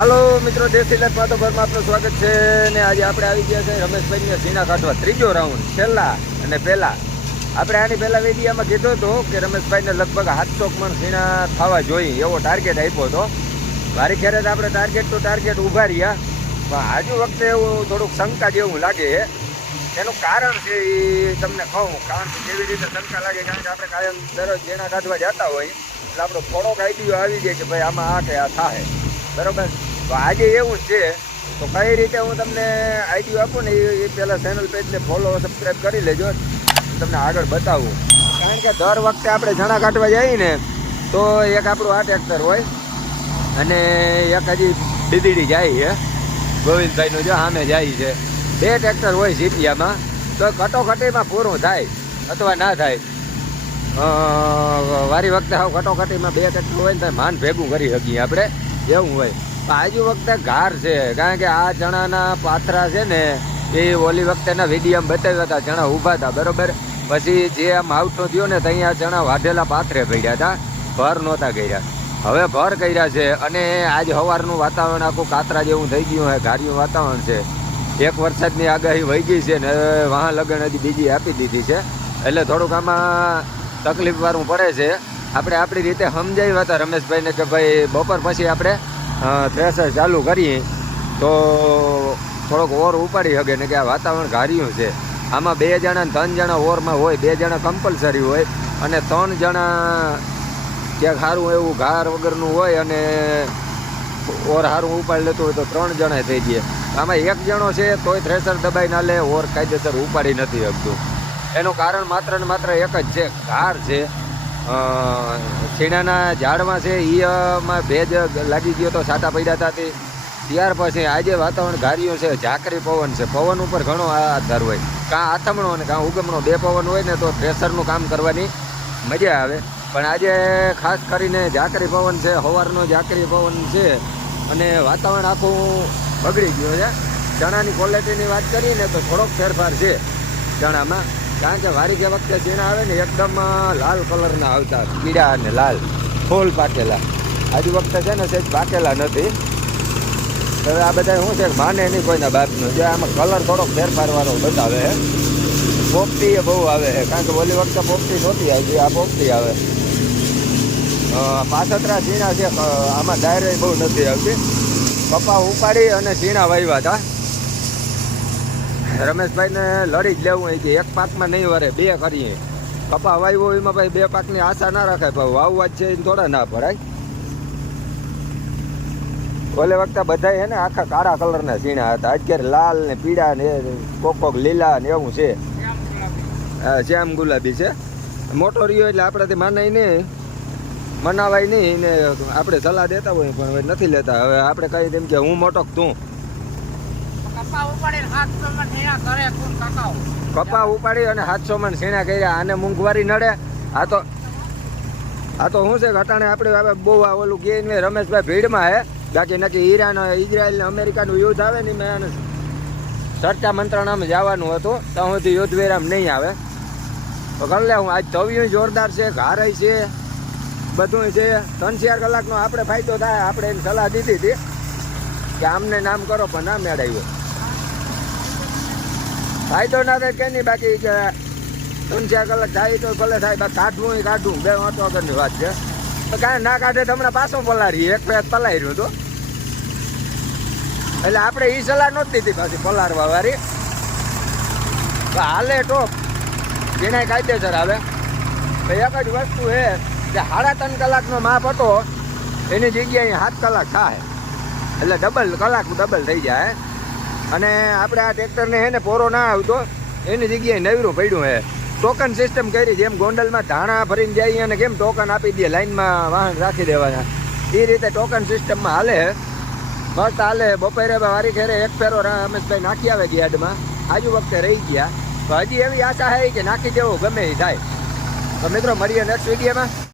હાલો મિત્રો, દેશી લાઈફ પાતોભરમાં આપનું સ્વાગત છે ને આજે આપણે આવી ગયા છે રમેશભાઈને ઝીણા કાઢવા ત્રીજો રાઉન્ડ છેલ્લા અને પહેલા. આપણે આની પહેલા વિડીયામાં કીધું હતું કે રમેશભાઈને લગભગ 700 મણ ઝીણા થવા જોઈએ એવો ટાર્ગેટ આપ્યો હતો. મારી ખેરે આપણે ટાર્ગેટ ટુ ટાર્ગેટ ઊભા રહ્યા, પણ આજુ વખતે એવું થોડુંક શંકા જેવું લાગે છે. એનું કારણ છે એ તમને કહું. કારણ કે કેવી રીતે શંકા લાગે, કારણ કે આપણે કાયમ દરરોજ ઝીણા કાઢવા જતા હોય એટલે આપણો થોડોક આઈડિયો આવી જાય કે ભાઈ આમાં આ કે આ થાય, બરાબર. તો આજે એવું છે, તો કઈ રીતે હું તમને આઈડિયો આપું ને એ પહેલાં ચેનલ પેજને ફોલો સબસ્ક્રાઈબ કરી લેજો, તમને આગળ બતાવું. કારણ કે દર વખતે આપણે ઝીણા કાઢવા જઈએ ને તો એક આપણું આ ટ્રેક્ટર હોય અને એક હજી દીદીડી જાય છે ગોવિંદભાઈનું, જો સામે જાય છે. 2 ટ્રેક્ટર હોય સીપિયામાં, તો કટોકટીમાં પૂરું થાય અથવા ના થાય. વારી વખતે હાવ કટોકટીમાં 2 ટ્રેક્ટર હોય ને માન ભેગું કરી શકીએ આપણે, એવું હોય. આજુ વખતે ઘાર છે, કારણ કે આ ચણાના પાથરા છે ને એ ઓલી વખતેના વિડીયોમાં બતાવ્યા હતા. ચણા ઊભા હતા, બરાબર. પછી જે આમ આવતો થયો ને ત્યાં ચણા વાઢેલા પાથરે પડ્યા હતા, ભર નહોતા કર્યા. હવે ભર કર્યા છે અને આજ સવારનું વાતાવરણ આખું કાતરા જેવું થઈ ગયું છે, ઘાર્યું વાતાવરણ છે. એક વરસાદની આગાહી વહી ગઈ છે ને વાહ લગન હજી બીજી આપી દીધી છે, એટલે થોડુંક આમાં તકલીફવાળું પડે છે. આપણે આપણી રીતે સમજાવ્યા હતા રમેશભાઈને કે ભાઈ બપોર પછી આપણે થ્રેસર ચાલુ કરીએ તો થોડોક ઓર ઉપાડી શકે ને કે આ વાતાવરણ ઘાર્યું છે. આમાં 2 જણા ને 3 જણા ઓરમાં હોય, 2 જણા કમ્પલસરી હોય અને 3 જણા ક્યાંક સારું એવું ઘાર વગરનું હોય અને ઓર સારું ઉપાડી લેતું હોય તો 3 જણા થઈ જાય. આમાં 1 જણો છે તોય થ્રેસર દબાઈ ના લે, ઓર કાયદેસર ઉપાડી નથી શકતું. એનું કારણ માત્ર ને માત્ર એક જ છે, ઘાર છે. છીણાના ઝાડમાં છે એમાં ભેજ લાગી ગયો તો છાંટા પડ્યા હતા. ત્યાર પછી આજે વાતાવરણ ઘાર્યું છે, ઝાકરી પવન છે. પવન ઉપર ઘણો આધાર હોય, કાં આથમણો અને કાં ઉગમણો 2 પવન હોય ને તો થ્રેસરનું કામ કરવાની મજા આવે. પણ આજે ખાસ કરીને ઝાકરી પવન છે, સવારનો ઝાકરી પવન છે અને વાતાવરણ આખું બગડી ગયું છે. ચણાની ક્વોલિટીની વાત કરીએ ને તો થોડોક ફેરફાર છે ચણામાં, કારણ કે વારી જે વખતે ઝીણા આવે ને એકદમ લાલ કલરના આવતા, પીળા અને લાલ ફૂલ પાકેલા. આજુ વખતે છે ને સેજ પાકેલા નથી. હવે આ બધા શું છે, માને નહીં કોઈના બાપનું, જે આમાં કલર થોડોક ફેરફારવાળો બતાવે છે. પોપટી એ બહુ આવે છે, કારણ કે ઓલી વખતે પોપટી નહોતી આવી, આ પોપટી આવે. પાછતરા ઝીણા છે, આમાં ડાયરે બહુ નથી આવતી. કપા ઉપાડી અને ઝીણા વાવ્યા હતા. રમેશભાઈને લડી જ લેવું હોય કે એક પાકમાં નહીં વરે, 2 કરીએ. કપા વાવ્યો એમાં ભાઈ 2 પાકની આશા ના રાખાય, ભાઈ વાવવા જ છે એને થોડા ના ભરાય. ઓલે વખતે બધા હે ને આખા કાળા કલરના ઝીણા હતા, અત્યારે લાલ ને પીળા ને કોક લીલા ને એવું છે. શ્યામ ગુલાબી છે. મોટો રહ્યો એટલે આપણાથી માનાય નહીં, મનાવાય નહીં ને આપણે સલાહ દેતા હોય પણ હવે નથી લેતા. હવે આપણે કહી તેમ કે હું મોટો તું કપા ઉપાડી અને 700 મણ ઝીણા કર્યા. આને મોંઘવારી નડે. આ તો શું છે ઘટાણે આપણે હવે બહુ ઓલું કે રમેશભાઈ ભીડમાં હે. બાકી નક્કી ઈરાન ઇઝરાયલ ને અમેરિકાનું યુદ્ધ આવે ને મેં ચર્ચા મંત્રણામાં જવાનું હતું, તો સુધી યુદ્ધ વિરામ નહીં આવે તો કરી લે. હું આજ તવિયું જોરદાર છે, ઘારય છે, બધું છે. 3-4 કલાકનો આપણે ફાયદો થાય. આપણે એને સલાહ દીધી હતી કે આમને નામ કરો, પણ ના મેળવ્યો. ફાયદો ના થાય કે નહીં, બાકી કે 3-4 કલાક થાય તો ભલે થાય, બાકી કાઢવું એ કાઢવું 2 વાંચો આગળની વાત છે. તો કાંઈ ના કાઢે તો હમણાં પાછો પલારી, એક પેજ પલાઈ રહ્યું હતું એટલે આપણે એ સલાહ નહોતી દીધી પાછી પલારવા વાળી. હાલે ટોપ જેને કાયદેસર આવે. એક જ વસ્તુ છે કે 3.5 કલાકનો માપ હતો એની જગ્યાએ 7 કલાક થાય એટલે ડબલ થઈ જાય. અને આપણે આ ટ્રેક્ટરને હે ને પોરો ના આવતો એની જગ્યાએ નવીરું પડ્યું છે. ટોકન સિસ્ટમ કરી, જેમ ગોંડલમાં ધાણા ભરીને જઈએ અને કેમ ટોકન આપી દે, લાઈનમાં વાહન રાખી દેવાના, એ રીતે ટોકન સિસ્ટમમાં હાલે. મસ્ત હાલે. બપોરે વારી ખેરે 1 ફેરો રમેશભાઈ નાખી આવે યાર્ડમાં. આજુ વખતે રહી ગયા તો હજી એવી આશા છે કે નાખી દેવો ગમે એ થાય. તો મિત્રો મળીએ નેક્સ્ટ વિડીયોમાં.